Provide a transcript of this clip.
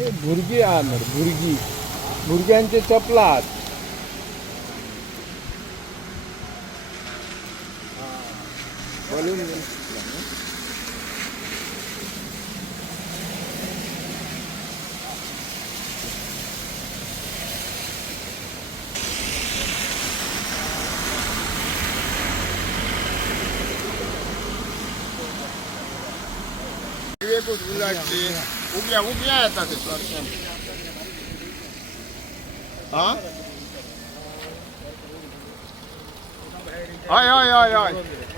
ते भुरगी आणणार भुरगी भुरग्यांचे चपलात बलून उग्या उग्या येतात हा हय हय हय हय